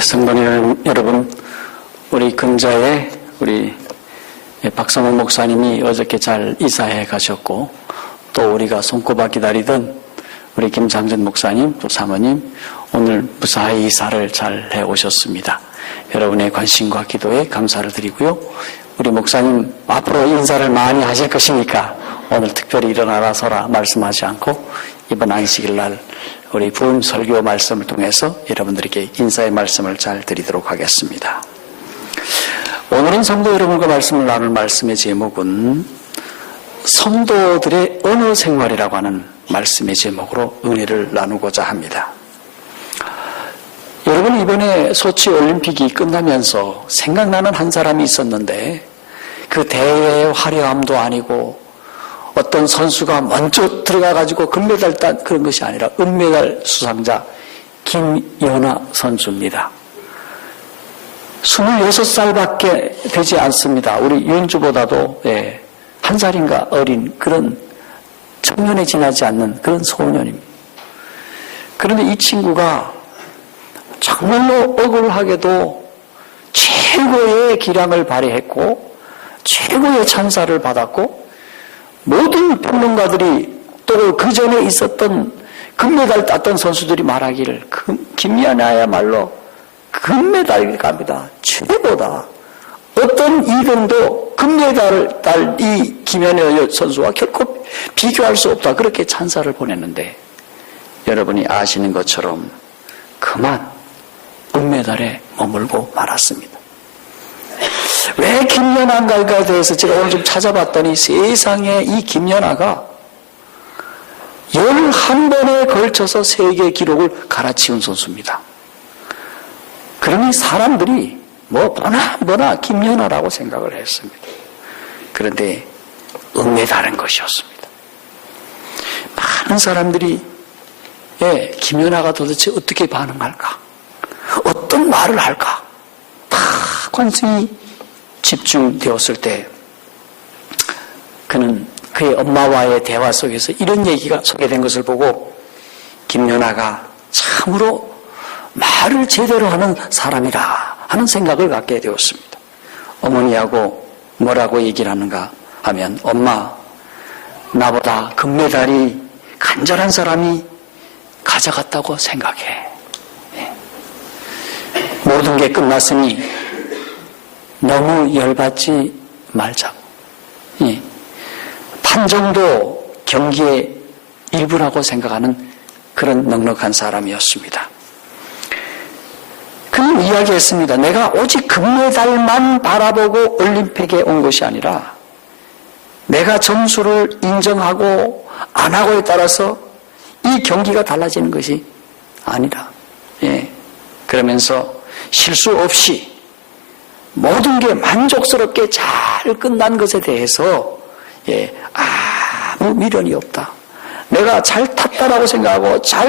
성도 여러분, 우리 근자에 우리 박성호 목사님이 어저께 잘 이사해 가셨고, 또 우리가 손꼽아 기다리던 우리 김상전 목사님, 또 사모님, 오늘 무사히 이사를 잘 해 오셨습니다. 여러분의 관심과 기도에 감사를 드리고요. 우리 목사님 앞으로 인사를 많이 하실 것이니까 오늘 특별히 일어나라서라 말씀하지 않고 이번 안식일 날 우리 부흥 설교 말씀을 통해서 여러분들에게 인사의 말씀을 잘 드리도록 하겠습니다. 오늘은 성도 여러분과 말씀을 나눌 말씀의 제목은 성도들의 언어 생활이라고 하는 말씀의 제목으로 은혜를 나누고자 합니다. 여러분, 이번에 소치 올림픽이 끝나면서 생각나는 한 사람이 있었는데, 그 대회의 화려함도 아니고 어떤 선수가 먼저 들어가가지고 금메달 딴 그런 것이 아니라 은메달 수상자 김연아 선수입니다. 26살밖에 되지 않습니다. 우리 윤주보다도 한 살인가 어린 그런 청년에 지나지 않는 그런 소년입니다. 그런데 이 친구가 정말로 억울하게도 최고의 기량을 발휘했고 최고의 찬사를 받았고, 모든 평론가들이 또 그 전에 있었던 금메달 땄던 선수들이 말하기를 김연아야말로 금메달을 갑니다. 최고다. 어떤 이등도 금메달을 딸 이 김연아 선수와 결코 비교할 수 없다. 그렇게 찬사를 보냈는데, 여러분이 아시는 것처럼 그만 은메달에 머물고 말았습니다. 왜 김연아인가에 대해서 제가 오늘 좀 찾아봤더니 세상에 이 김연아가 11번에 걸쳐서 세계 기록을 갈아치운 선수입니다. 그러니 사람들이 뭐나 김연아라고 생각을 했습니다. 그런데 은메달인 것이었습니다. 많은 사람들이 김연아가 도대체 어떻게 반응할까? 어떤 말을 할까? 다 관심이 집중되었을 때 그는 그의 엄마와의 대화 속에서 이런 얘기가 소개된 것을 보고 김연아가 참으로 말을 제대로 하는 사람이라 하는 생각을 갖게 되었습니다. 어머니하고 뭐라고 얘기를 하는가 하면, 엄마, 나보다 금메달이 간절한 사람이 가져갔다고 생각해. 모든 게 끝났으니 너무 열받지 말자고. 판정도 경기의 일부라고 생각하는 그런 넉넉한 사람이었습니다. 그는 이야기했습니다. 내가 오직 금메달만 바라보고 올림픽에 온 것이 아니라 내가 점수를 인정하고 안 하고에 따라서 이 경기가 달라지는 것이 아니라, 그러면서 실수 없이 모든 게 만족스럽게 잘 끝난 것에 대해서 아무 미련이 없다. 내가 잘 탔다라고 생각하고 잘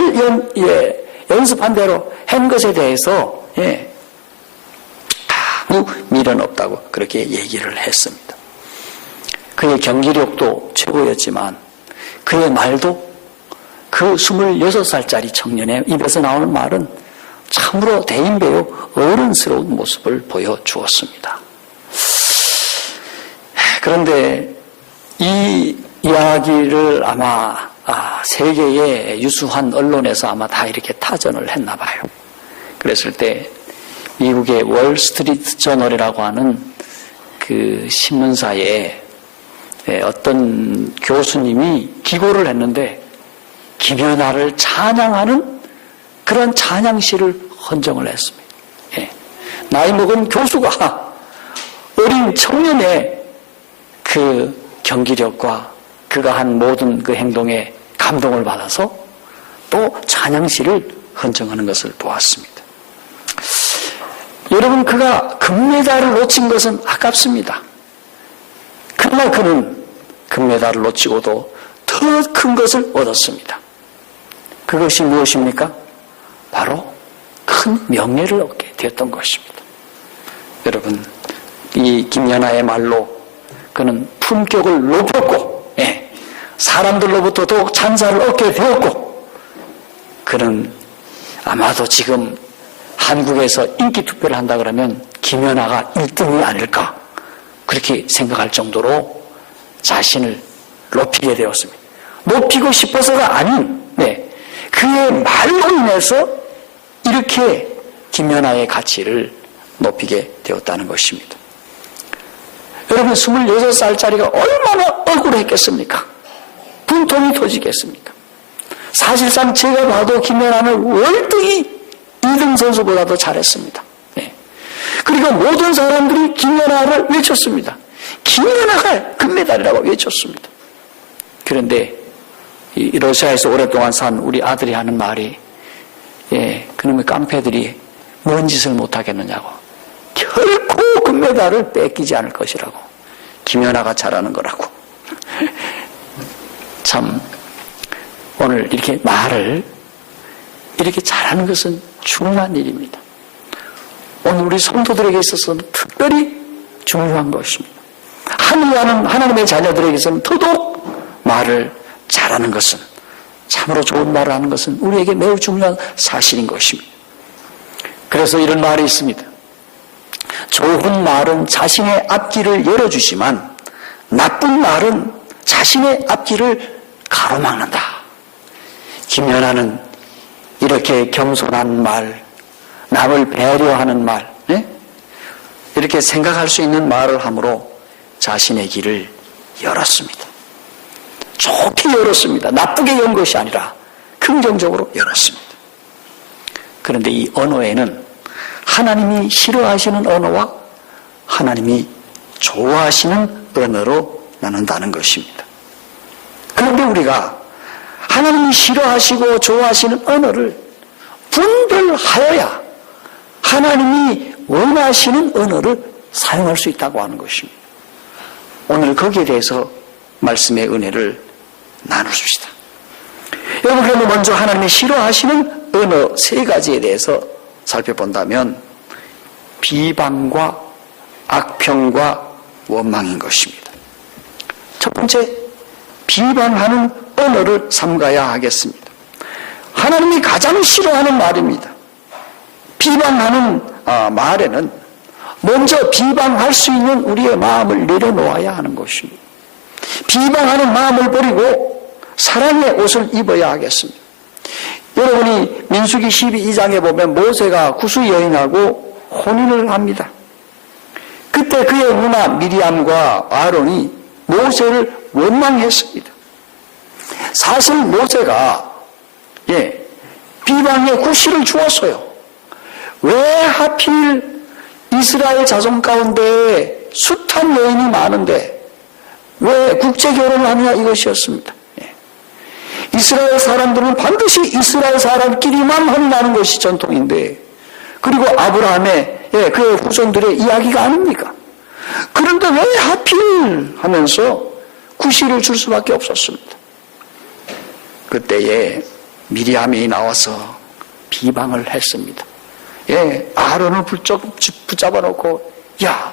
연습한 대로 한 것에 대해서 아무 미련 없다고 그렇게 얘기를 했습니다. 그의 경기력도 최고였지만 그의 말도 그 26살짜리 청년의 입에서 나오는 말은 참으로 대인배우 어른스러운 모습을 보여주었습니다. 그런데 이 이야기를 아마 세계의 유수한 언론에서 아마 다 이렇게 타전을 했나 봐요. 그랬을 때 미국의 월스트리트 저널이라고 하는 그 신문사에 어떤 교수님이 기고를 했는데 김연아를 찬양하는 그런 찬양시를 헌정을 했습니다. 나이 먹은 교수가 어린 청년의 그 경기력과 그가 한 모든 그 행동에 감동을 받아서 또 찬양시를 헌정하는 것을 보았습니다. 여러분, 그가 금메달을 놓친 것은 아깝습니다. 그러나 그는 금메달을 놓치고도 더 큰 것을 얻었습니다. 그것이 무엇입니까? 바로 큰 명예를 얻게 되었던 것입니다. 여러분, 이 김연아의 말로 그는 품격을 높였고, 사람들로부터 더욱 찬사를 얻게 되었고, 그는 아마도 지금 한국에서 인기 투표를 한다 그러면 김연아가 1등이 아닐까 그렇게 생각할 정도로 자신을 높이게 되었습니다. 높이고 싶어서가 아닌 그의 말로 인해서 이렇게 김연아의 가치를 높이게 되었다는 것입니다. 여러분 26살짜리가 얼마나 억울했겠습니까? 분통이 터지겠습니까? 사실상 제가 봐도 김연아는 월등히 2등 선수보다도 잘했습니다. 그리고 모든 사람들이 김연아를 외쳤습니다. 김연아가 금메달이라고 외쳤습니다. 그런데 이 러시아에서 오랫동안 산 우리 아들이 하는 말이 그놈의 깡패들이 뭔 짓을 못하겠느냐고. 결코 금메달을 뺏기지 않을 것이라고. 김연아가 잘하는 거라고. 참 오늘 이렇게 말을 이렇게 잘하는 것은 중요한 일입니다. 오늘 우리 성도들에게 있어서는 특별히 중요한 것입니다. 하나님의 자녀들에게서는 더더욱 말을 잘하는 것은, 참으로 좋은 말을 하는 것은 우리에게 매우 중요한 사실인 것입니다. 그래서 이런 말이 있습니다. 좋은 말은 자신의 앞길을 열어주지만 나쁜 말은 자신의 앞길을 가로막는다. 김연아는 이렇게 겸손한 말, 남을 배려하는 말, 이렇게 생각할 수 있는 말을 함으로 자신의 길을 열었습니다. 좋게 열었습니다. 나쁘게 연 것이 아니라 긍정적으로 열었습니다. 그런데 이 언어에는 하나님이 싫어하시는 언어와 하나님이 좋아하시는 언어로 나눈다는 것입니다. 그런데 우리가 하나님이 싫어하시고 좋아하시는 언어를 분별하여야 하나님이 원하시는 언어를 사용할 수 있다고 하는 것입니다. 오늘 거기에 대해서 말씀의 은혜를 나누십시다. 여러분, 그러면 먼저 하나님이 싫어하시는 언어 3가지에 대해서 살펴본다면 비방과 악평과 원망인 것입니다. 첫 번째, 비방하는 언어를 삼가야 하겠습니다. 하나님이 가장 싫어하는 말입니다. 비방하는 말에는 먼저 비방할 수 있는 우리의 마음을 내려놓아야 하는 것입니다. 비방하는 마음을 버리고 사랑의 옷을 입어야 하겠습니다. 여러분이 민수기 12장에 보면 모세가 구스 여인하고 혼인을 합니다. 그때 그의 누나 미리암과 아론이 모세를 원망했습니다. 사실 모세가 비방의 구실을 주었어요. 왜 하필 이스라엘 자손 가운데 숱한 여인이 많은데 왜 국제결혼을 하느냐 이것이었습니다. 이스라엘 사람들은 반드시 이스라엘 사람끼리만 혼인하는 것이 전통인데, 그리고 아브라함의 그의 후손들의 이야기가 아닙니까? 그런데 왜 하필 하면서 구실을 줄 수밖에 없었습니다. 그때에 미리암이 나와서 비방을 했습니다. 아론을 붙잡아 놓고 야,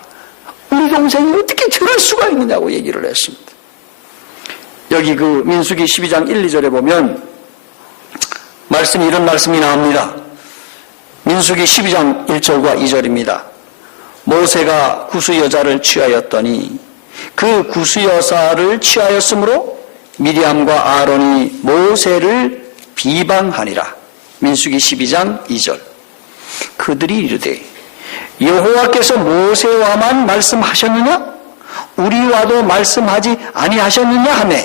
우리 동생이 어떻게 저럴 수가 있느냐고 얘기를 했습니다. 여기 그 민수기 12장 1, 2절에 보면 이런 말씀이 나옵니다. 민수기 12장 1절과 2절입니다. 모세가 구스 여자를 취하였더니 그 구스 여자를 취하였으므로 미리암과 아론이 모세를 비방하니라. 민수기 12장 2절. 그들이 이르되 여호와께서 모세와만 말씀하셨느냐? 우리와도 말씀하지 아니하셨느냐 하며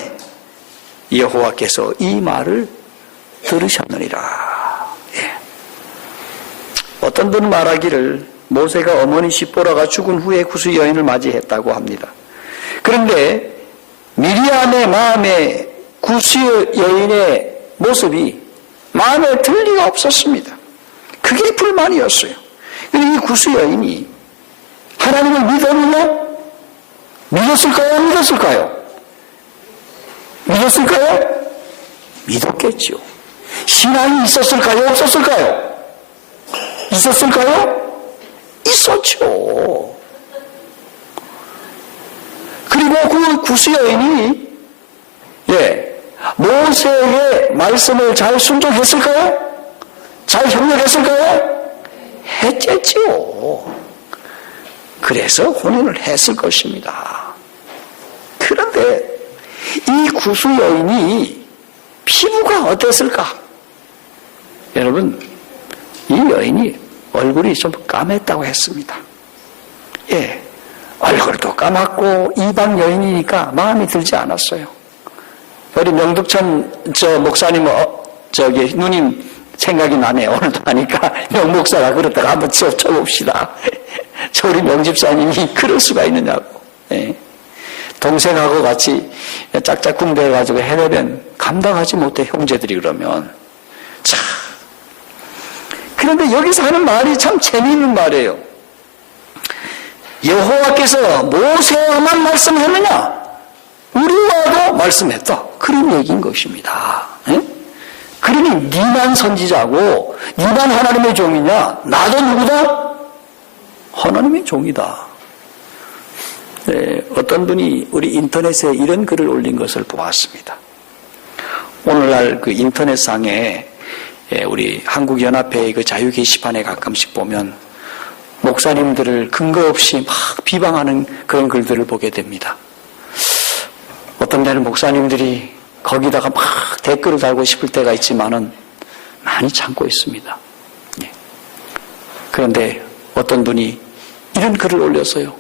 여호와께서 이 말을 들으셨느니라. 어떤 분은 말하기를 모세가 어머니 십보라가 죽은 후에 구스 여인을 맞이했다고 합니다. 그런데 미리암의 마음에 구스 여인의 모습이 마음에 들 리가 없었습니다. 그게 불만이었어요. 그런데 이 구스 여인이 하나님을 믿었느냐? 믿었을까요? 믿었을까요? 믿었겠죠. 신앙이 있었을까요? 없었을까요? 있었을까요? 있었죠. 그리고 그 구스 여인이 모세의 말씀을 잘 순종했을까요? 잘 협력했을까요? 셋째지요. 그래서 혼인을 했을 것입니다. 그런데 이 구수 여인이 피부가 어땠을까? 여러분, 이 여인이 얼굴이 좀 까맸다고 했습니다. 예, 얼굴도 까맣고 이방 여인이니까 마음에 들지 않았어요. 우리 명득천 목사님 누님 생각이 나네요. 오늘도 하니까 명 목사가 그렇다가 한번 쳐봅시다. 저 우리 명집사님이 그럴 수가 있느냐고. 예. 동생하고 같이 짝짝꿍 돼가지고 해내면 감당하지 못해, 형제들이 그러면. 자, 그런데 여기서 하는 말이 참 재미있는 말이에요. 여호와께서 모세와만 말씀했느냐? 우리와도 말씀했다. 그런 얘기인 것입니다. 예? 그러니 니만 선지자고 니만 하나님의 종이냐? 나도 누구다? 하나님의 종이다. 네, 어떤 분이 우리 인터넷에 이런 글을 올린 것을 보았습니다. 오늘날 그 인터넷상에 우리 한국연합회의 그 자유 게시판에 가끔씩 보면 목사님들을 근거 없이 막 비방하는 그런 글들을 보게 됩니다. 어떤 데는 목사님들이 거기다가 막 댓글을 달고 싶을 때가 있지만은 많이 참고 있습니다. 예. 그런데 어떤 분이 이런 글을 올렸어요.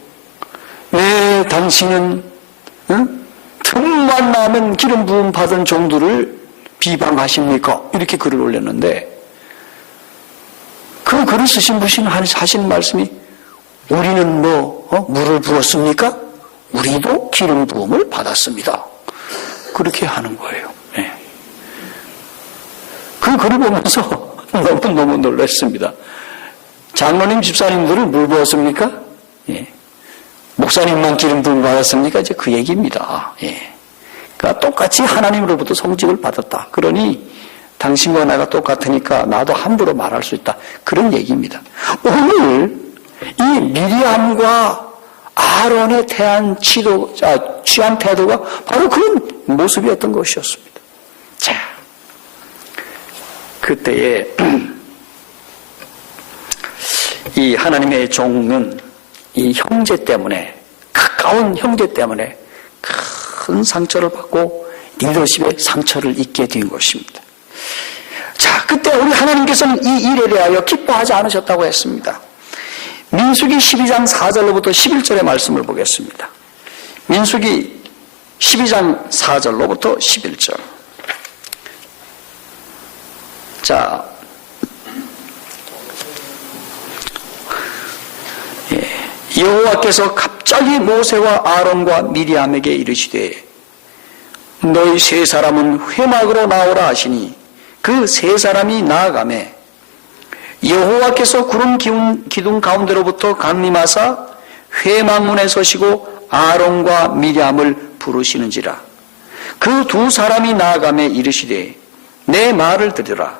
왜 당신은 틈만 나면 기름 부음 받은 종들을 비방하십니까? 이렇게 글을 올렸는데 그 글을 쓰신 분이 하신 말씀이 우리는 물을 부었습니까? 우리도 기름 부음을 받았습니다. 그렇게 하는 거예요. 네. 그 글을 보면서 너무 놀랐습니다. 장로님 집사님들은 물 부었습니까? 예. 목사님만 기름 부음 받았습니까? 이제 그 얘기입니다. 예. 그러니까 똑같이 하나님으로부터 성직을 받았다. 그러니 당신과 나가 똑같으니까 나도 함부로 말할 수 있다. 그런 얘기입니다. 오늘 이 미리암과 아론의 취한 태도가 바로 그런 모습이었던 것이었습니다. 자, 그때에 이 하나님의 종은 이 형제 때문에, 가까운 형제 때문에 큰 상처를 받고 리더십의 상처를 입게 된 것입니다. 자, 그때 우리 하나님께서는 이 일에 대하여 기뻐하지 않으셨다고 했습니다. 민수기 12장 4절로부터 11절의 말씀을 보겠습니다. 민수기 12장 4절로부터 11절. 자, 여호와께서 갑자기 모세와 아론과 미리암에게 이르시되 너희 세 사람은 회막으로 나오라 하시니 그 세 사람이 나아가매 여호와께서 구름 기둥 가운데로부터 강림하사 회막문에 서시고 아론과 미리암을 부르시는지라. 그 두 사람이 나아가매 이르시되 내 말을 들으라.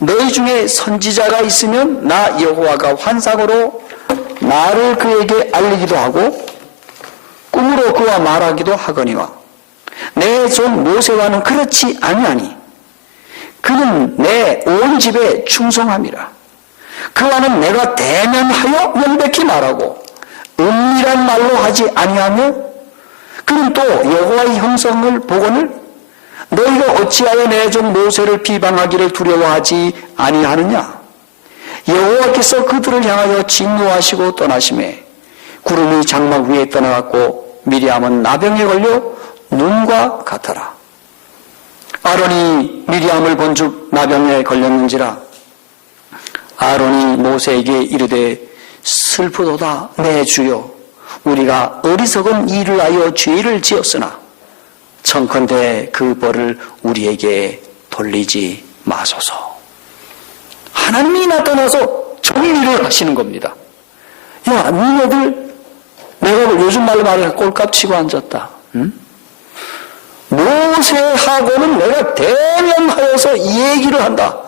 너희 중에 선지자가 있으면 나 여호와가 환상으로 나를 그에게 알리기도 하고 꿈으로 그와 말하기도 하거니와 내 종 모세와는 그렇지 아니하니 그는 내 온 집에 충성함이라. 그와는 내가 대면하여 명백히 말하고 은밀한 말로 하지 아니하며 그는 또 여호와의 형성을 보거늘 너희가 어찌하여 내 종 모세를 비방하기를 두려워하지 아니하느냐. 여호와께서 그들을 향하여 진노하시고 떠나심에 구름이 장막 위에 떠나갔고 미리암은 나병에 걸려 눈과 같아라. 아론이 미리암을 본즉 나병에 걸렸는지라. 아론이 모세에게 이르되 슬프도다 내 주여 우리가 어리석은 일을 하여 죄를 지었으나 청컨대 그 벌을 우리에게 돌리지 마소서. 하나님이 나타나서 정리를 하시는 겁니다. 야, 니네들 내가 요즘 말로 말해 꼴값 치고 앉았다. 응? 모세하고는 내가 대면하여서 얘기를 한다.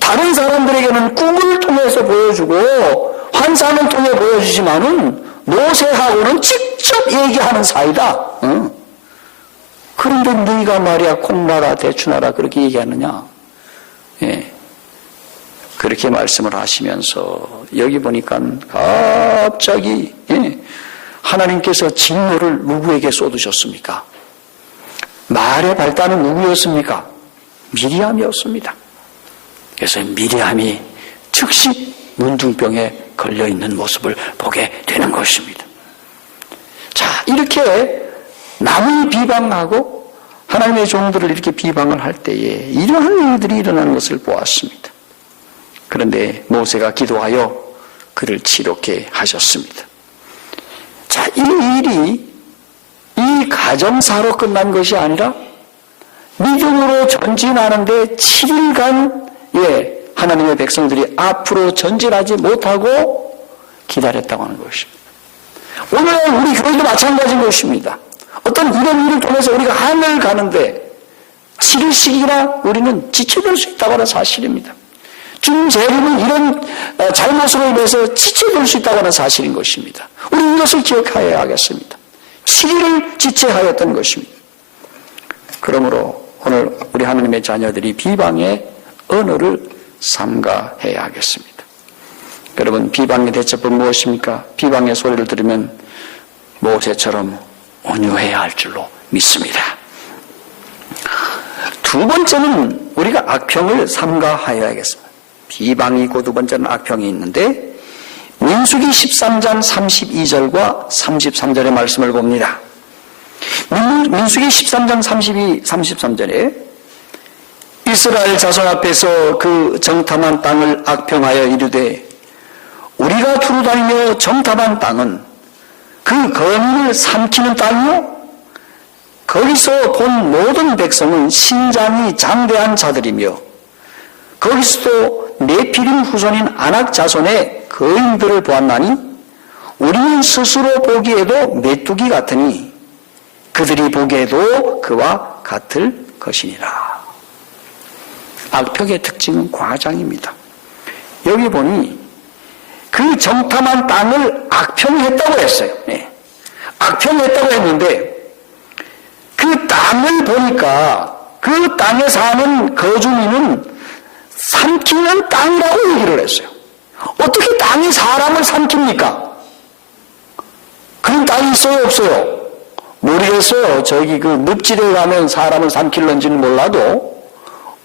다른 사람들에게는 꿈을 통해서 보여주고 환상을 통해 보여주지만은 모세하고는 직접 얘기하는 사이다. 응? 그런데 너희가 말이야 콩나라 대추나라 그렇게 얘기하느냐. 예. 그렇게 말씀을 하시면서 여기 보니까 갑자기 하나님께서 진노를 누구에게 쏟으셨습니까? 말의 발단은 누구였습니까? 미리암이었습니다. 그래서 미리암이 즉시 문둥병에 걸려있는 모습을 보게 되는 것입니다. 자, 이렇게 남을 비방하고 하나님의 종들을 이렇게 비방을 할 때에 이러한 일들이 일어나는 것을 보았습니다. 그런데 모세가 기도하여 그를 치료케 하셨습니다. 자, 이 일이 이 가정사로 끝난 것이 아니라 믿음으로 전진하는데 7일간 하나님의 백성들이 앞으로 전진하지 못하고 기다렸다고 하는 것입니다. 오늘 우리 교회도 마찬가지인 것입니다. 어떤 이런 일을 통해서 우리가 하늘 가는데 7일씩이나 우리는 지체될 수 있다고 하는 사실입니다. 주님 재림은 이런 잘못으로 인해서 지체될 수 있다고 하는 사실인 것입니다. 우리 이것을 기억하여야 하겠습니다. 7일을 지체하였던 것입니다. 그러므로 오늘 우리 하나님의 자녀들이 비방의 언어를 삼가해야 하겠습니다. 여러분, 비방의 대처법 무엇입니까? 비방의 소리를 들으면 모세처럼 온유해야 할 줄로 믿습니다. 두 번째는 우리가 악평을 삼가하여야겠습니다. 비방이고 두 번째는 악평이 있는데 민수기 13장 32절과 33절의 말씀을 봅니다. 민수기 13장 33절에 이스라엘 자손 앞에서 그 정탐한 땅을 악평하여 이르되 우리가 두루 다니며 정탐한 땅은 그 거민을 삼키는 땅이요 거기서 본 모든 백성은 신장이 장대한 자들이며 거기서도 네피림 후손인 아낙 자손의 거인들을 보았나니 우리는 스스로 보기에도 메뚜기 같으니 그들이 보기에도 그와 같을 것이니라. 악평의 특징은 과장입니다. 여기 보니 그 정탐한 땅을 악평했다고 했어요. 악평했다고 했는데 그 땅을 보니까 그 땅에 사는 거주민은 삼키는 땅이라고 얘기를 했어요. 어떻게 땅이 사람을 삼킵니까? 그런 땅이 있어요, 없어요? 모르겠어요. 저기 그 늪지대에 가면 사람을 삼킬런지는 몰라도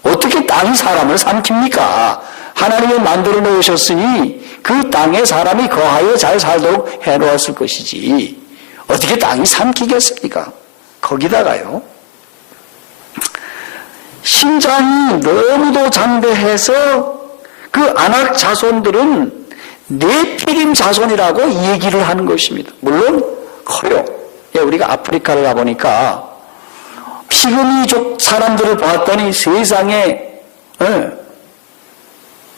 어떻게 땅이 사람을 삼킵니까? 하나님이 만들어 놓으셨으니 그 땅에 사람이 거하여 잘 살도록 해놓았을 것이지 어떻게 땅이 삼키겠습니까? 거기다가요, 신장이 너무도 장대해서 그 아낙 자손들은 네피림 자손이라고 얘기를 하는 것입니다. 물론 커요. 우리가 아프리카를 가보니까 피그미족 사람들을 봤더니 세상에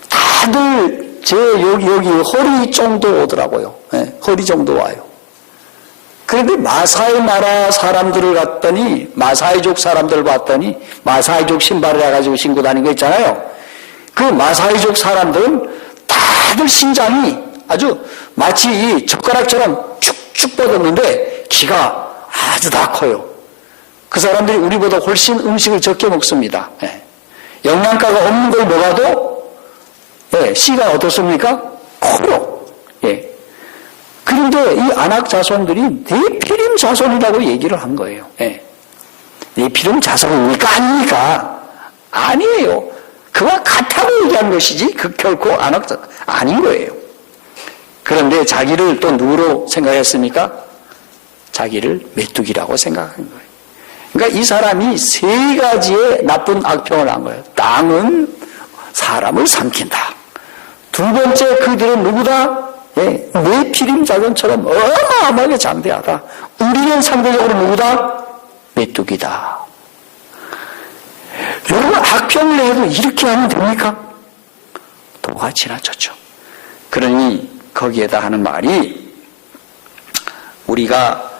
다들 제 여기 허리 정도 오더라고요. 허리 정도 와요. 그런데 마사이 나라 사람들을 갔더니 마사이족 사람들을 봤더니 마사이족 신발을 해가지고 신고 다니는 거 있잖아요. 그 마사이족 사람들은 다들 신장이 아주 마치 젓가락처럼 축축 뻗었는데 키가 아주 다 커요. 그 사람들이 우리보다 훨씬 음식을 적게 먹습니다. 영양가가 없는 걸 먹어도 씨가 어떻습니까? 커요. 그런데 이 아낙 자손들이 네피림 자손이라고 얘기를 한 거예요. 네피림 자손입니까? 아닙니까? 아니에요. 그와 같다고 얘기한 것이지 그 결코 아낙 자손 아닌 거예요. 그런데 자기를 또 누구로 생각했습니까? 자기를 메뚜기라고 생각한 거예요. 그러니까 이 사람이 세 가지의 나쁜 악평을 한 거예요. 땅은 사람을 삼킨다. 두 번째, 그들은 누구다? 네피림 자손처럼 어마어마하게 장대하다. 우리는 상대적으로 누구다? 메뚜기다. 여러분, 악평을 해도 이렇게 하면 됩니까? 도가 지나쳤죠. 그러니 거기에다 하는 말이 우리가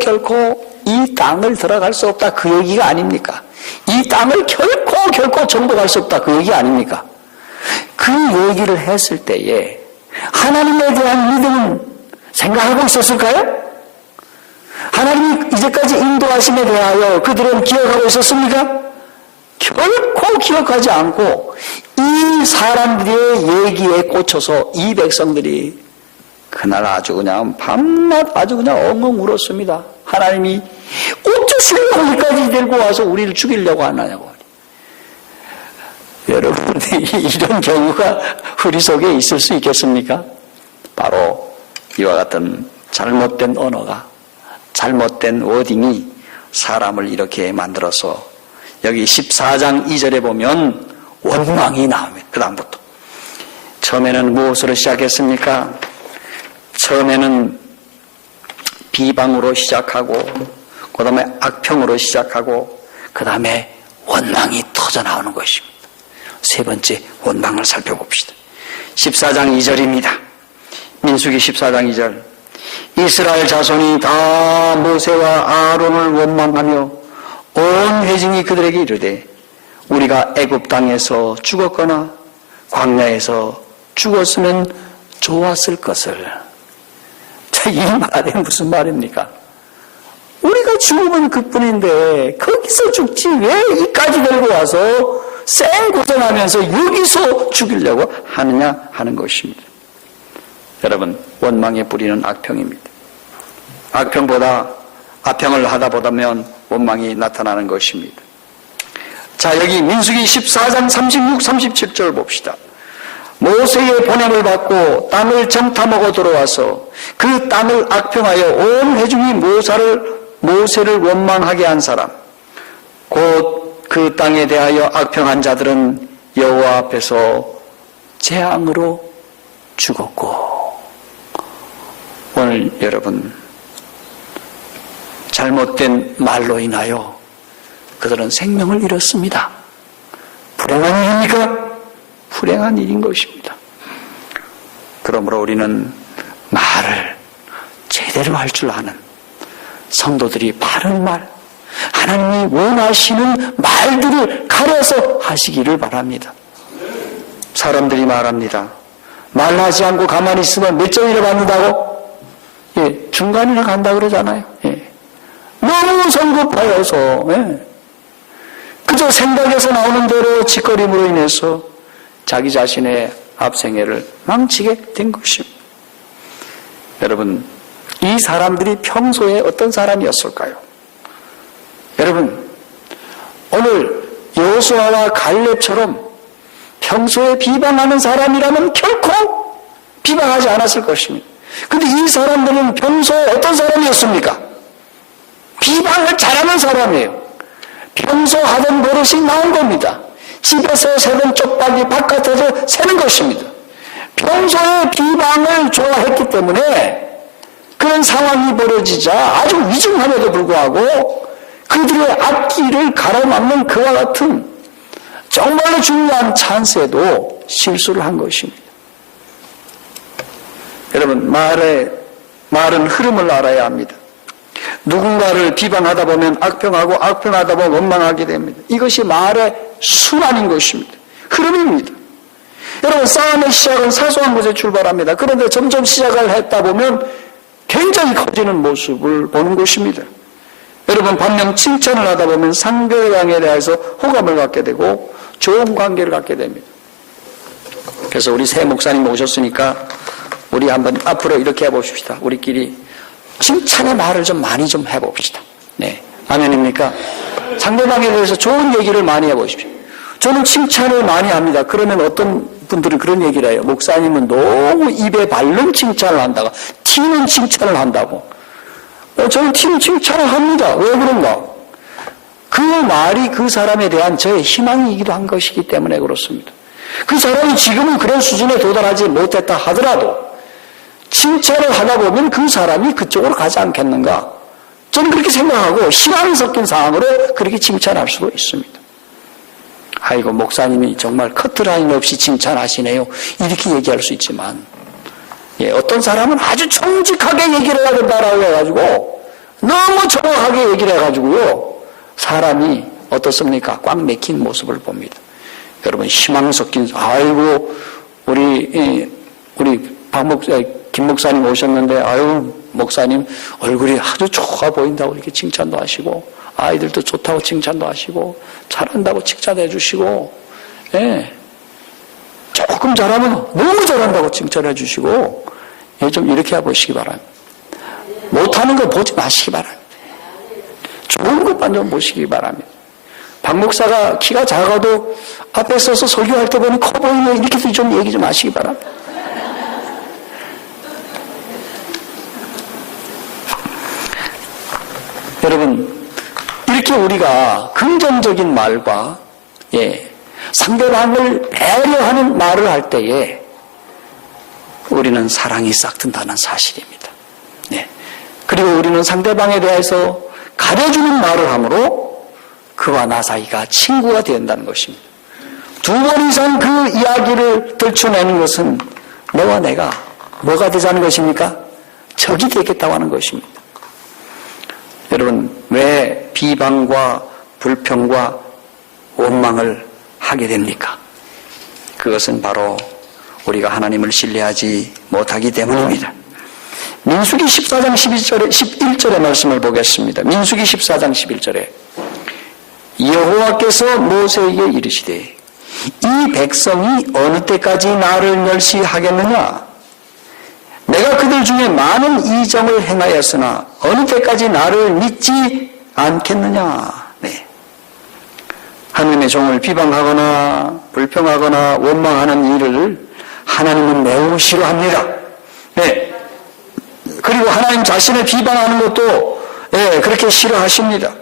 결코 이 땅을 들어갈 수 없다, 그 얘기가 아닙니까? 이 땅을 결코 정복할 수 없다, 그 얘기 아닙니까? 그 얘기를 했을 때에 하나님에 대한 믿음은 생각하고 있었을까요? 하나님이 이제까지 인도하심에 대하여 그들은 기억하고 있었습니까? 결코 기억하지 않고 이 이 사람들의 얘기에 꽂혀서 이 백성들이 그날 아주 그냥 밤낮 아주 그냥 엉엉 울었습니다. 하나님이 어쩌시려고 여기까지 데리고 와서 우리를 죽이려고 하나냐고. 여러분, 이런 경우가 우리 속에 있을 수 있겠습니까? 바로 이와 같은 잘못된 언어가, 잘못된 워딩이 사람을 이렇게 만들어서 여기 14장 2절에 보면 원망이 나옵니다. 그 다음부터. 처음에는 무엇으로 시작했습니까? 처음에는 비방으로 시작하고, 그 다음에 악평으로 시작하고, 그 다음에 원망이 터져 나오는 것입니다. 세 번째 원망을 살펴봅시다. 14장 2절입니다. 민수기 14장 2절. 이스라엘 자손이 다 모세와 아론을 원망하며 온 회중이 그들에게 이르되 우리가 애굽 땅에서 죽었거나 광야에서 죽었으면 좋았을 것을. 자, 이 말이 무슨 말입니까? 우리가 죽으면 그뿐인데 거기서 죽지 왜 이까지 들고 와서 생고생하면서 여기서 죽이려고 하느냐 하는 것입니다. 여러분, 원망의 뿌리는 악평입니다. 악평보다 악평을 하다 보면 원망이 나타나는 것입니다. 자, 여기 민수기 14장 36, 37절 봅시다. 모세의 보냄을 받고 땅을 정탐하고 들어와서 그 땅을 악평하여 온 회중이 모세를 원망하게 한 사람, 곧 그 땅에 대하여 악평한 자들은 여호와 앞에서 재앙으로 죽었고. 오늘 여러분, 잘못된 말로 인하여 그들은 생명을 잃었습니다. 불행한 일입니까? 불행한 일인 것입니다. 그러므로 우리는 말을 제대로 할 줄 아는 성도들이 바른 말, 하나님이 원하시는 말들을 가려서 하시기를 바랍니다. 사람들이 말합니다. 말하지 않고 가만히 있으면 몇 점이나 받는다고? 예, 중간이나 간다 그러잖아요. 예. 너무 성급하여서, 예. 그저 생각에서 나오는 대로 짓거림으로 인해서 자기 자신의 앞생애를 망치게 된 것입니다. 여러분, 이 사람들이 평소에 어떤 사람이었을까요? 여러분, 오늘 여호수아와 갈렙처럼 평소에 비방하는 사람이라면 결코 비방하지 않았을 것입니다. 그런데 이 사람들은 평소에 어떤 사람이었습니까? 비방을 잘하는 사람이에요. 평소 하던 버릇이 나온 겁니다. 집에서 새는 쪽박이 바깥에서 새는 것입니다. 평소에 비방을 좋아했기 때문에 그런 상황이 벌어지자 아주 위중함에도 불구하고 그들의 앞길을 가로막는 그와 같은 정말로 중요한 찬스에도 실수를 한 것입니다. 여러분, 말은 흐름을 알아야 합니다. 누군가를 비방하다 보면 악평하고 악평하다 보면 원망하게 됩니다. 이것이 말의 순환인 것입니다. 흐름입니다. 여러분, 싸움의 시작은 사소한 곳에 출발합니다. 그런데 점점 시작을 했다 보면 굉장히 커지는 모습을 보는 것입니다. 여러분, 반면 칭찬을 하다 보면 상대방에 대해서 호감을 갖게 되고 좋은 관계를 갖게 됩니다. 그래서 우리 새 목사님 오셨으니까 우리 한번 앞으로 이렇게 해봅시다. 우리끼리 칭찬의 말을 좀 많이 좀 해봅시다. 네, 아멘입니까? 상대방에 대해서 좋은 얘기를 많이 해보십시오. 저는 칭찬을 많이 합니다. 그러면 어떤 분들은 그런 얘기를 해요. 목사님은 너무 입에 바른 칭찬을 한다고, 튀는 칭찬을 한다고. 저는 튀는 칭찬을 합니다. 왜 그런가? 그 말이 그 사람에 대한 저의 희망이기도 한 것이기 때문에 그렇습니다. 그 사람이 지금은 그런 수준에 도달하지 못했다 하더라도 칭찬을 하다 보면 그 사람이 그쪽으로 가지 않겠는가? 저는 그렇게 생각하고 희망이 섞인 상황으로 그렇게 칭찬할 수도 있습니다. 아이고, 목사님이 정말 커트라인 없이 칭찬하시네요. 이렇게 얘기할 수 있지만, 예, 어떤 사람은 아주 정직하게 얘기를 해야 된다라고 해가지고, 너무 정확하게 얘기를 해가지고요, 사람이 어떻습니까? 꽉 맥힌 모습을 봅니다. 여러분, 희망 섞인, 아이고, 우리 김 목사님 오셨는데, 아유, 목사님 얼굴이 아주 좋아 보인다고 이렇게 칭찬도 하시고, 아이들도 좋다고 칭찬도 하시고, 잘한다고 칭찬해 주시고, 예. 조금 잘하면 너무 잘한다고 칭찬해 주시고, 예, 좀 이렇게 해보시기 바랍니다. 못하는 거 보지 마시기 바랍니다. 좋은 것만 좀 보시기 바랍니다. 박 목사가 키가 작아도 앞에 서서 설교할 때 보니 커 보이네, 이렇게도 좀 얘기 좀 하시기 바랍니다. 여러분, 이렇게 우리가 긍정적인 말과, 예, 상대방을 배려하는 말을 할 때에 우리는 사랑이 싹튼다는 사실입니다. 네. 그리고 우리는 상대방에 대해서 가려주는 말을 함으로 그와 나 사이가 친구가 된다는 것입니다. 2번 이상 그 이야기를 들춰내는 것은 너와 내가 뭐가 되자는 것입니까? 적이 되겠다고 하는 것입니다. 여러분, 왜 비방과 불평과 원망을 하게 됩니까? 그것은 바로 우리가 하나님을 신뢰하지 못하기 때문입니다. 민수기 14장 11절의 말씀을 보겠습니다. 민수기 14장 11절에 여호와께서 모세에게 이르시되 이 백성이 어느 때까지 나를 멸시하겠느냐? 내가 그들 중에 많은 이정을 행하였으나 어느 때까지 나를 믿지 않겠느냐? 네. 하나님의 종을 비방하거나 불평하거나 원망하는 일을 하나님은 매우 싫어합니다. 네. 그리고 하나님 자신을 비방하는 것도, 네, 그렇게 싫어하십니다.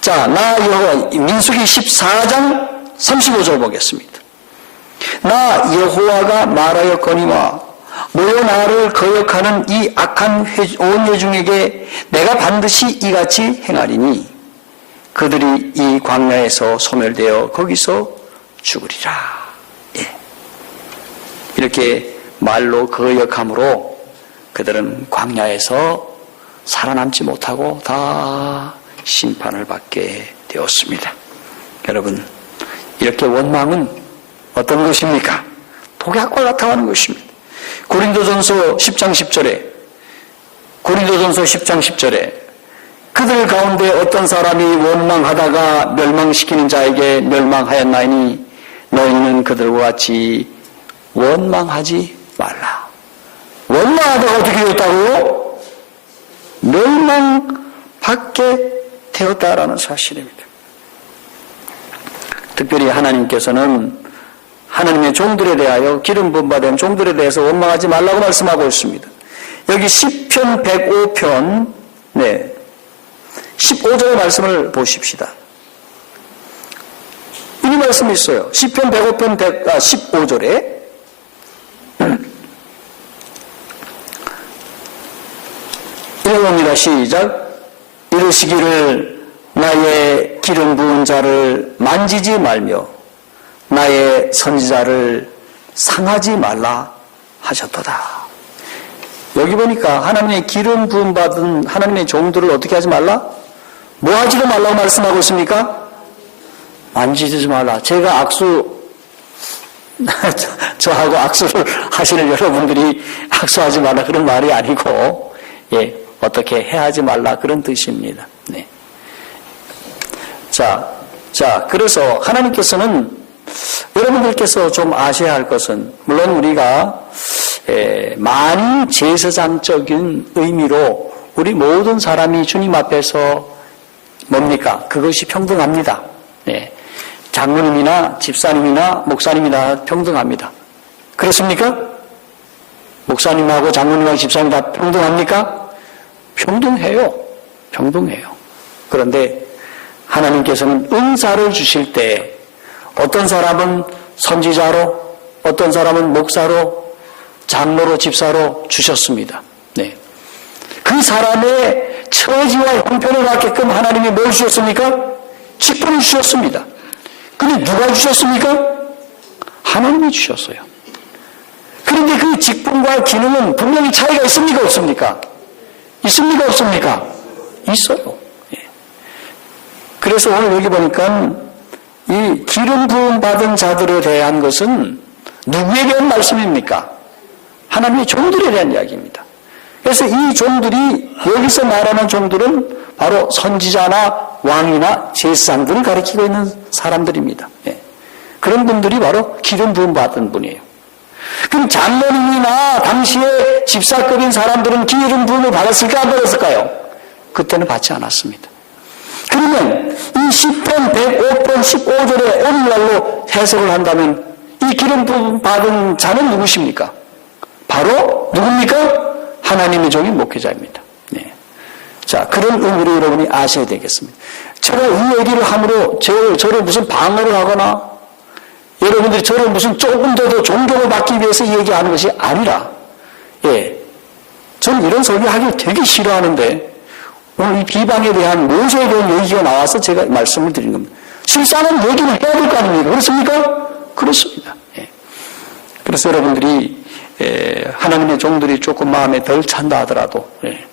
자, 나 여호와, 민수기 14장 35절 보겠습니다. 나 여호와가 말하였거니와 모여 나를 거역하는 이 악한 온 회중에게 내가 반드시 이같이 행하리니 그들이 이 광야에서 소멸되어 거기서 죽으리라. 예. 이렇게 말로 거역함으로 그들은 광야에서 살아남지 못하고 다 심판을 받게 되었습니다. 여러분, 이렇게 원망은 어떤 것입니까? 독약과 같아하는 것입니다. 고린도전서 10장 10절에 그들 가운데 어떤 사람이 원망하다가 멸망시키는 자에게 멸망하였나니 너희는 그들과 같이 원망하지 말라. 원망하다가 어떻게 되었다고요? 멸망받게 되었다라는 사실입니다. 특별히 하나님께서는 하나님의 종들에 대하여 기름 부음 받은 종들에 대해서 원망하지 말라고 말씀하고 있습니다. 여기 시편 105편 15절의 말씀을 보십시다. 이 말씀이 있어요. 시편 105편 15절에 읽어봅니다. 시작. 이르시기를 나의 기름 부은 자를 만지지 말며 나의 선지자를 상하지 말라 하셨도다. 여기 보니까 하나님의 기름 부음 받은 하나님의 종들을 어떻게 하지 말라? 뭐 하지도 말라고 말씀하고 있습니까? 만지지 말라. 제가 저하고 악수를 하시는 여러분들이 악수하지 말라 그런 말이 아니고, 예, 어떻게 해하지 말라 그런 뜻입니다. 네. 자, 그래서 하나님께서는 여러분들께서 좀 아셔야 할 것은, 물론 우리가 많이 제사장적인 의미로 우리 모든 사람이 주님 앞에서 뭡니까? 그것이 평등합니다. 네. 장로님이나 집사님이나 목사님이나 평등합니다. 그렇습니까? 목사님하고 장로님하고 집사님 다 평등합니까? 평등해요. 그런데 하나님께서는 은사를 주실 때 어떤 사람은 선지자로, 어떤 사람은 목사로, 장로로, 집사로 주셨습니다. 네. 그 사람의 처지와 형편에 맞게끔 하나님이 뭘 주셨습니까? 직분을 주셨습니다. 근데 누가 주셨습니까? 하나님이 주셨어요. 그런데 그 직분과 기능은 분명히 차이가 있습니까? 없습니까? 있습니까? 없습니까? 있어요. 예. 그래서 오늘 여기 보니까 이 기름 부음 받은 자들에 대한 것은 누구에 대한 말씀입니까? 하나님의 종들에 대한 이야기입니다. 그래서 이 종들이, 여기서 말하는 종들은 바로 선지자나 왕이나 제사장들을 가리키고 있는 사람들입니다. 예. 그런 분들이 바로 기름 부음 받은 분이에요. 그럼 장로님이나 당시에 집사급인 사람들은 기름 부음을 받았을까 안 받았을까요? 그때는 받지 않았습니다. 그러면 이 10편 105편 15절에 오늘날로 해석을 한다면 이 기름 부음 받은 자는 누구십니까? 바로 누굽니까? 하나님의 종인 목회자입니다. 네. 자, 그런 의미로 여러분이 아셔야 되겠습니다. 제가 이 얘기를 함으로 저를 무슨 방어를 하거나 여러분들이 저를 무슨 조금 더 존경을 받기 위해서 얘기하는 것이 아니라, 예, 저는 이런 설교하기를 되게 싫어하는데 오늘 이 비방에 대한 모세에 대한 얘기가 나와서 제가 말씀을 드린 겁니다. 실상은 얘기는 해야 될 거 아닙니까? 그렇습니까? 그렇습니다. 예. 그래서 여러분들이 하나님의 종들이 조금 마음에 덜 찬다 하더라도, 예.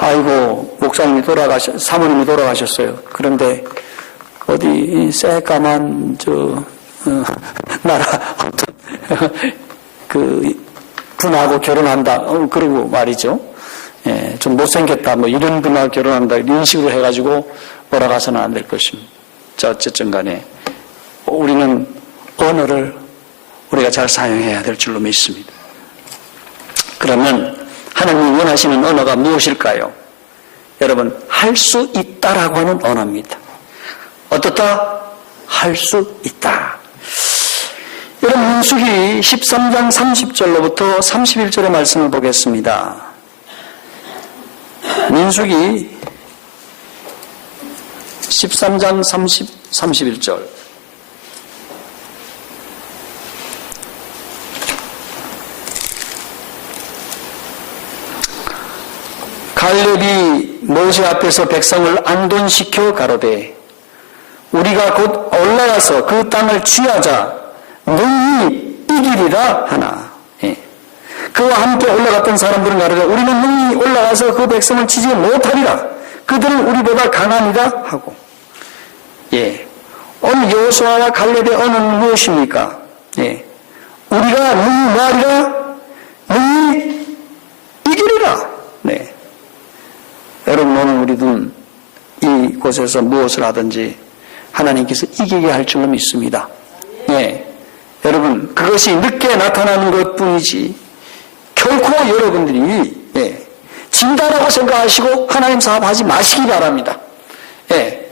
아이고, 목사님이 사모님이 돌아가셨어요. 그런데 어디 새까만 나라 분하고 결혼한다. 그러고 말이죠. 예, 좀 못생겼다. 뭐 이런 분하고 결혼한다. 이런 식으로 해가지고 몰아가서는 안 될 것입니다. 자, 어쨌든 간에 우리는 언어를 우리가 잘 사용해야 될 줄로 믿습니다. 그러면 하나님이 원하시는 언어가 무엇일까요? 여러분, 할 수 있다라고 하는 언어입니다. 어떻다? 할 수 있다. 여러분, 민수기 13장 30절로부터 31절의 말씀을 보겠습니다. 민수기 13장 31절. 갈렙이 모세 앞에서 백성을 안돈시켜 가로되 우리가 곧 올라가서 그 땅을 취하자 능히 이기리라 하나. 예. 그와 함께 올라갔던 사람들은 가로되 우리는 능히 올라가서 그 백성을 치지 못하리라. 그들은 우리보다 강하니라 하고. 예. 오늘 여호수아와 갈렙의 언어는 무엇입니까? 예. 우리가 능히 뭐하리라? 능히 이기리라. 네. 여러분, 오늘 우리는 이곳에서 무엇을 하든지 하나님께서 이기게 할 줄로 믿습니다. 예. 여러분, 그것이 늦게 나타나는 것 뿐이지, 결코 여러분들이, 예, 진다라고 생각하시고 하나님 사업하지 마시기 바랍니다. 예.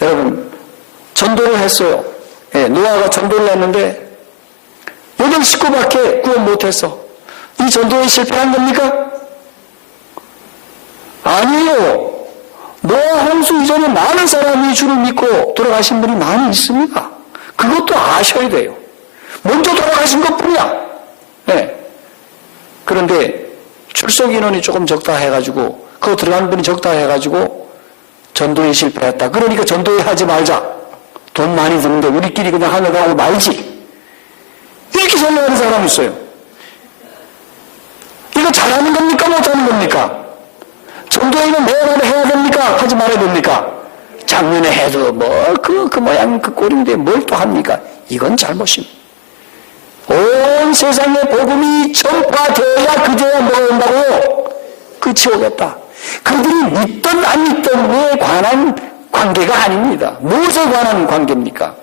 여러분, 전도를 했어요. 예. 노아가 전도를 했는데, 8식구밖에 구원 못해서, 이 전도에 실패한 겁니까? 아니에요. 노아 홍수 이전에 많은 사람이 주를 믿고 돌아가신 분이 많이 있습니다. 그것도 아셔야 돼요. 먼저 돌아가신 것뿐이야. 네. 그런데 출석 인원이 조금 적다 해가지고, 그거 들어간 분이 적다 해가지고 전도에 실패했다. 그러니까 전도에 하지 말자. 돈 많이 드는데 우리끼리 그냥 하늘로 하고 말지. 이렇게 설명하는 사람이 있어요. 이거 잘하는 겁니까? 못하는 겁니까? 전도회는 매번 해야 됩니까? 하지 말아야 됩니까? 작년에 해도 그 모양 그 꼴인데 뭘 또 합니까? 이건 잘못입니다. 온 세상에 복음이 전파되어야 그제야 뭐온다고? 끝이 오겠다. 그들이 믿든 안 믿든에 관한 관계가 아닙니다. 무엇에 관한 관계입니까?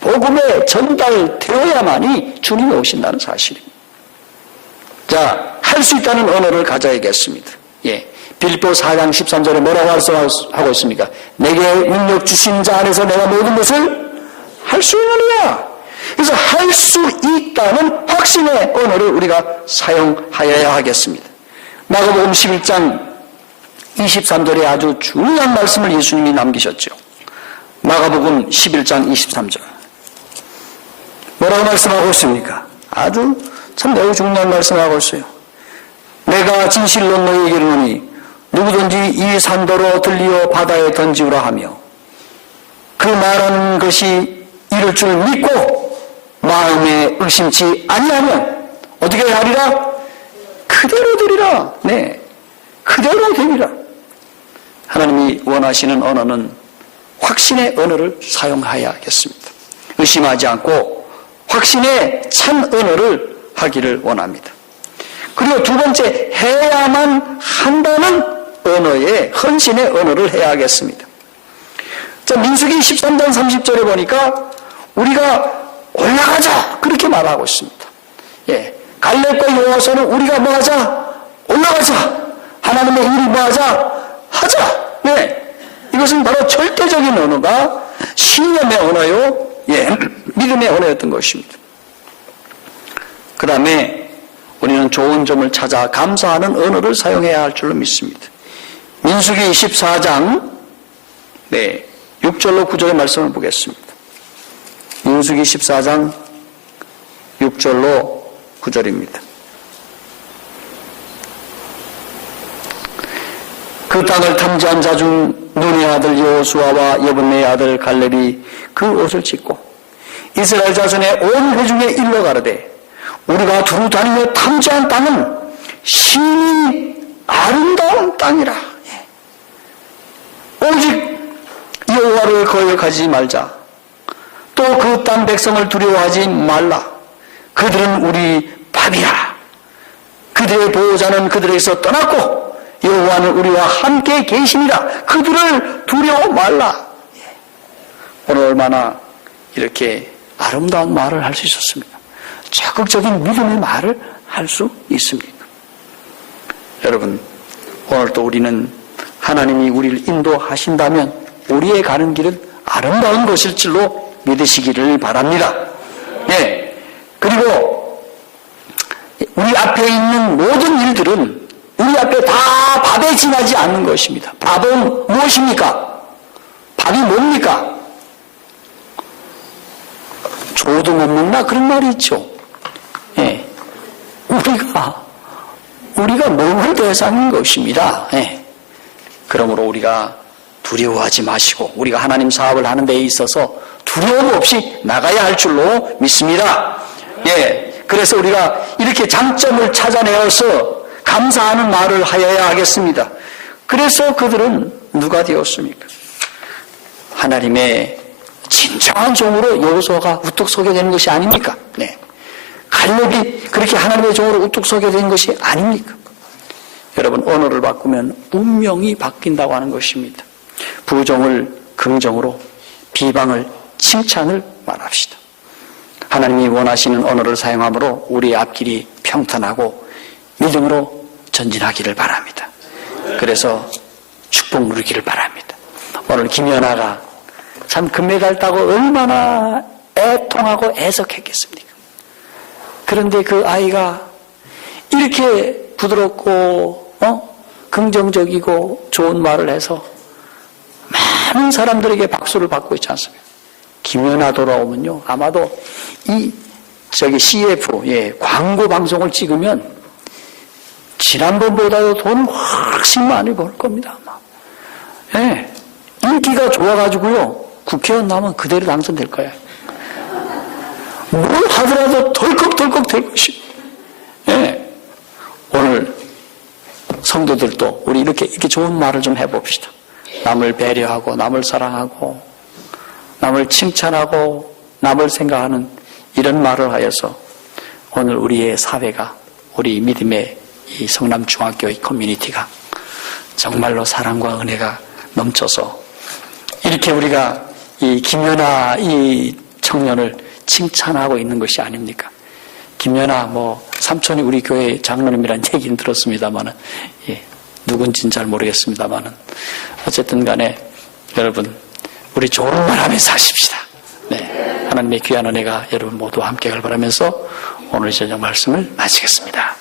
복음에 전달되어야만이 주님이 오신다는 사실입니다. 자, 할 수 있다는 언어를 가져야겠습니다. 예. 빌립보 4장 13절에 뭐라고 하고 있습니까? 내게 능력 주신 자 안에서 내가 모든 것을 할 수 있느니라. 그래서 할 수 있다는 확신의 언어를 우리가 사용하여야 하겠습니다. 마가복음 11장 23절에 아주 중요한 말씀을 예수님이 남기셨죠. 마가복음 11장 23절. 뭐라고 말씀하고 있습니까? 아주 참 매우 중요한 말씀을 하고 있어요. 내가 진실로 너희에게 이르노니 누구든지 이 산도로 들리어 바다에 던지우라 하며 그 말하는 것이 이룰 줄 믿고 마음에 의심치 아니하면 어떻게 하리라? 그대로 되리라. 네, 그대로 되리라. 하나님이 원하시는 언어는 확신의 언어를 사용해야겠습니다. 의심하지 않고 확신의 찬 언어를 하기를 원합니다. 그리고 두 번째, 해야만 한다는 언어의 헌신의 언어를 해야 하겠습니다. 자, 민수기 13장 30절에 보니까 우리가 올라가자 그렇게 말하고 있습니다. 예, 갈렙과 여호와서는 우리가 뭐하자? 올라가자. 하나님의 일을 뭐하자? 하자. 네, 이것은 바로 절대적인 언어가 신념의 언어요. 예, 믿음의 언어였던 것입니다. 그 다음에 우리는 좋은 점을 찾아 감사하는 언어를 사용해야 할 줄로 믿습니다. 민수기 14장 6절로 9절의 말씀을 보겠습니다. 민수기 14장 6절로 9절입니다. 그 땅을 탐지한 자 중 눈의 아들 여호수아와 여분의 아들 갈렙이 그 옷을 찢고 이스라엘 자손의 온 회중에 일러 가르되 우리가 두루 다니며 탐지한 땅은 신이 아름다운 땅이라. 오직 여호와를 거역하지 말자. 또 그 땅 백성을 두려워하지 말라. 그들은 우리 밥이라. 그들의 보호자는 그들에게서 떠났고 여호와는 우리와 함께 계시니라. 그들을 두려워 말라. 오늘 얼마나 이렇게 아름다운 말을 할 수 있었습니까? 적극적인 믿음의 말을 할 수 있습니까? 여러분, 오늘 또 우리는 하나님이 우리를 인도하신다면 우리의 가는 길은 아름다운 것일 줄로 믿으시기를 바랍니다. 네. 그리고 우리 앞에 있는 모든 일들은 우리 앞에 다 밥에 지나지 않는 것입니다. 밥은 무엇입니까? 밥이 뭡니까? 줘도 못 먹나? 그런 말이 있죠. 예. 우리가 먹을 대상인 것입니다. 예. 그러므로 우리가 두려워하지 마시고 우리가 하나님 사업을 하는 데 있어서 두려움 없이 나가야 할 줄로 믿습니다. 예. 그래서 우리가 이렇게 장점을 찾아내어서 감사하는 말을 하여야 하겠습니다. 그래서 그들은 누가 되었습니까? 하나님의 진정한 종으로 여호수아가 우뚝 서게 되는 것이 아닙니까? 네. 갈렙이 그렇게 하나님의 종으로 우뚝 서게 된 것이 아닙니까? 여러분, 언어를 바꾸면 운명이 바뀐다고 하는 것입니다. 부정을 긍정으로, 비방을 칭찬을 말합시다. 하나님이 원하시는 언어를 사용함으로 우리의 앞길이 평탄하고 믿음으로 전진하기를 바랍니다. 그래서 축복 누리기를 바랍니다. 오늘 김연아가 참 금메달 따고 얼마나 애통하고 애석했겠습니까? 그런데 그 아이가 이렇게 부드럽고 긍정적이고 좋은 말을 해서 많은 사람들에게 박수를 받고 있지 않습니까? 김연아 돌아오면요, 아마도 CF 광고 방송을 찍으면 지난번보다도 돈 훨씬 많이 벌 겁니다. 아마. 예, 인기가 좋아가지고요, 국회의원 나오면 그대로 당선될 거예요. 뭘 하더라도 덜컥덜컥 될 것이. 예, 오늘 성도들도 우리 이렇게 좋은 말을 좀 해봅시다. 남을 배려하고, 남을 사랑하고, 남을 칭찬하고, 남을 생각하는 이런 말을 하여서 오늘 우리의 사회가, 우리 믿음의 이 성남중학교의 커뮤니티가 정말로 사랑과 은혜가 넘쳐서 이렇게 우리가 이 김연아 이 청년을 칭찬하고 있는 것이 아닙니까? 김연아 삼촌이 우리 교회 장로님이라는 얘기는 들었습니다만은, 누군지는 잘 모르겠습니다만은, 어쨌든 간에 여러분, 우리 좋은 말 하면서 사십시다. 네. 하나님의 귀한 은혜가 여러분 모두 함께 갈 바라면서 오늘 저녁 말씀을 마치겠습니다.